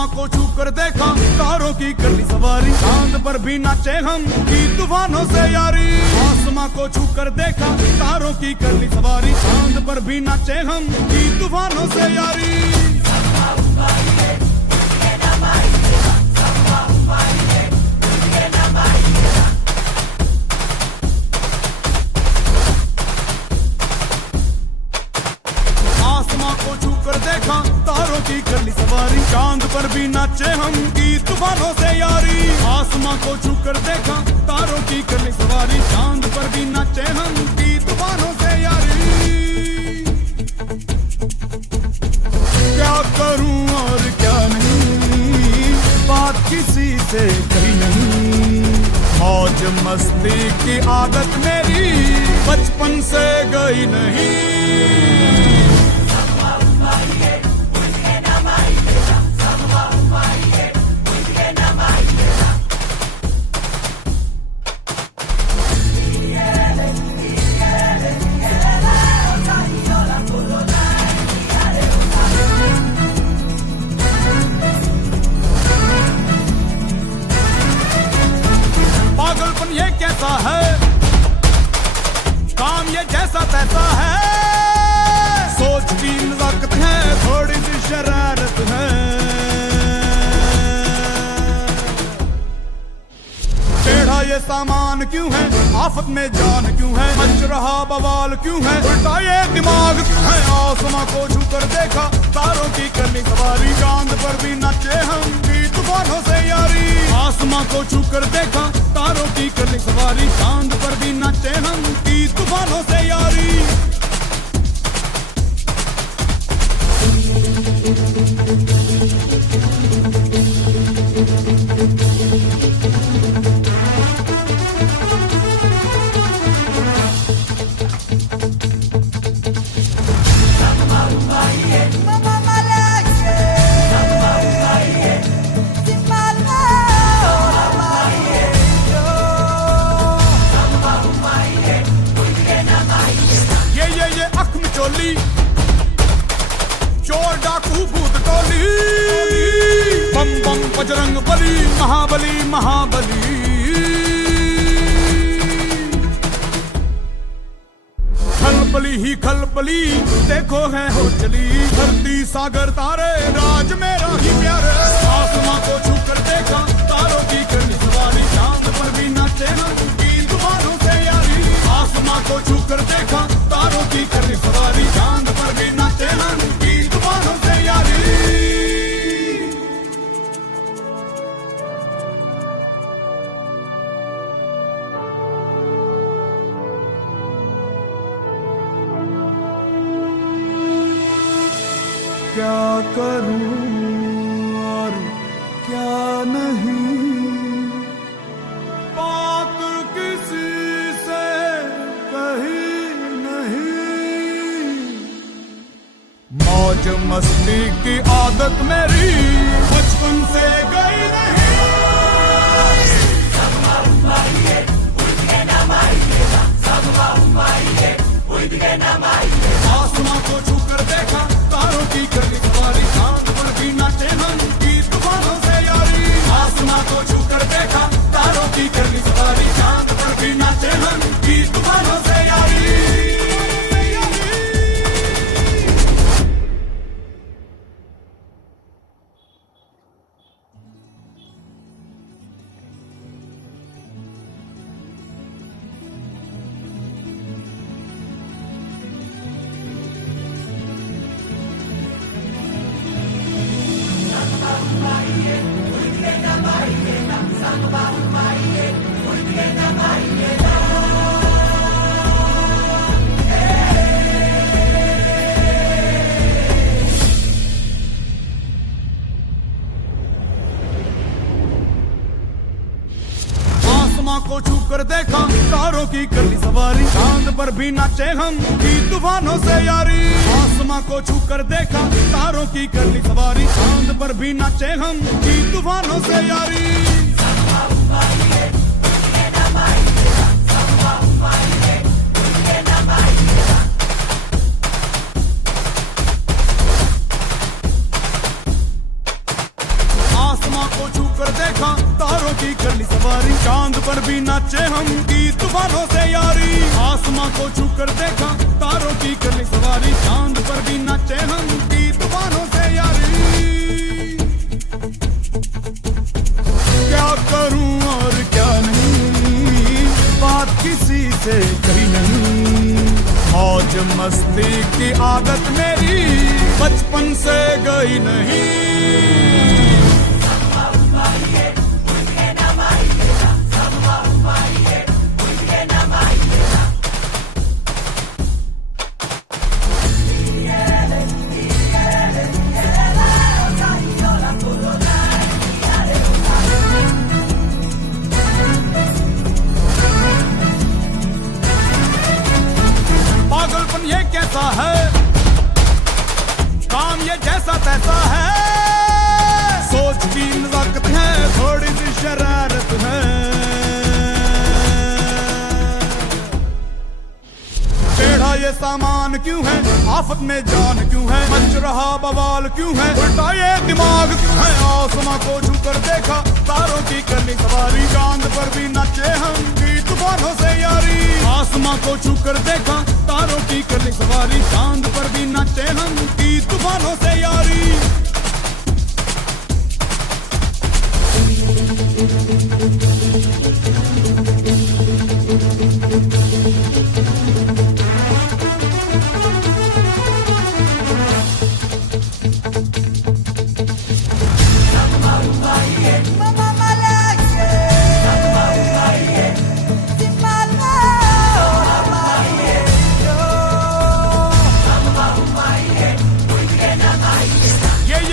आसमां को छू कर देखा, तारों की कर ली सवारी, चांद पर भी नाचे हम, की तूफानों से यारी। आसमां को छू कर देखा, तारों की कर ली सवारी, चांद पर भी नाचे हम, की तूफानों से यारी। आसमां को छू कर देखा, तारों की कर ली सवारी, चांद पर भी नाचे हम, की तूफानों से यारी। आसमां को छू कर देखा, तारों की कर ली सवारी, चांद पर भी नाचे हम, की तूफानों से यारी। क्या करूं और क्या नहीं, बात किसी से कही नहीं, मौज मस्ती की आदत मेरी बचपन से गई नहीं। पागलपन ये कैसा है, काम ये जैसा तैसा है, सोच की नजाकत है, थोड़ी सी शरारत है। टेढ़ा ये सामान क्यों है, आफत में जान क्यों है, मच रहा बवाल क्यों है, उल्टा ये दिमाग क्यों है। आसमां को छू कर देखा, तारों की करनी सवारी, चांद पर भी नाचे हम, की तूफानों से यारी। आसमां को छू कर देखा, तारों की करनी सवारी, चांद पर भी नाचे हम, की तूफानों से यारी। ये अख में चोली, चोर डाकू भूत टोली, बम बम बजरंग बली, महाबली महाबली। खलबली ही खलबली, देखो है हो चली, धरती सागर तारे, राज मेरा ही प्यारे। आसमां को छू कर देखा, तारों की करनी सवारी, चांद पर भी नाचे हम, की तूफानों से यारी। आसमां को छू कर देखा, तारों की करनी सवारी, चांद पर भी नाचे हम, की तूफानों से यारी। क्या करूं और क्या नहीं, बात किसी से कही नहीं, मौज मस्ती की आदत मेरी बचपन से गई नहीं। आसमां को छू कर देखा, तारों की करनी सवारी, चांद पर भी नाचे हम, की तूफानों से यारी। आसमां को छू कर देखा, तारों की करनी सवारी, चांद पर भी नाचे हम, की तूफानों से यारी। आसमां को छू कर देखा, तारों की कर ली सवारी, चांद पर भी नाचे हम, की तूफानों से यारी। आसमां को छू कर देखा, तारों की कर ली सवारी, चांद पर भी नाचे हम, की तूफानों से यारी। करनी सवारी, चांद पर भी नाचे हम की तूफानों से यारी, आसमां को छू कर देखा तारों की करनी सवारी, चांद पर भी नाचे हम की तूफानों से यारी। क्या करूं और क्या नहीं, बात किसी से कही नहीं, मौज मस्ती की आदत मेरी बचपन से गई नहीं। पागलपन ये कैसा है, काम ये जैसा तैसा है, सोच की नजाकत है, थोड़ी सी शरारत है, टेढ़ा ये सामान क्यों है, आफत में जान क्यों है, मच रहा बवाल क्यों है, उल्टा ये दिमाग क्यों है, आसमां को छू कर देखा तारों की करनी सवारी, चांद पर भी नाचे हम की तूफानों से यारी, आसमां को छू कर देखा तारों की करनी सवारी, चांद पर भी नाचे हम की तूफानों से यारी।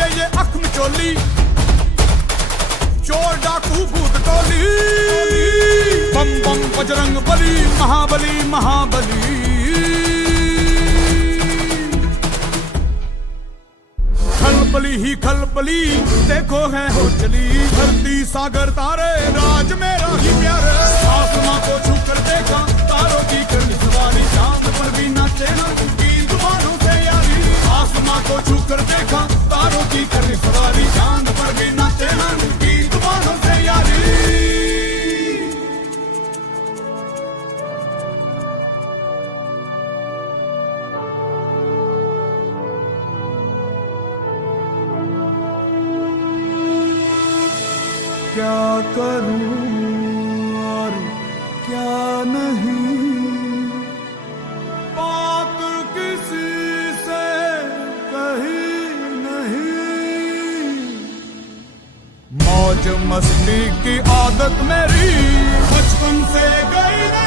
ये अख में चोली, चोर डाकू भूत टोली, बम बम बजरंग बली, महाबली महाबली। खलबली ही खलबली देखो है हो चली, धरती सागर तारे राज मेरा ही प्यार, आसमां को छू कर देखा तारों की करनी सवारी, चांद पर भी नाचे हम की तूफानों से यारी, आसमां को छू कर देखा तारों की करनी सवारी, चांद पर भी नाचे हम की तूफानों से यारी। क्या करूं और क्या नहीं, बात किसी से कही नहीं, मौज मस्ती की आदत मेरी बचपन से गई नहीं।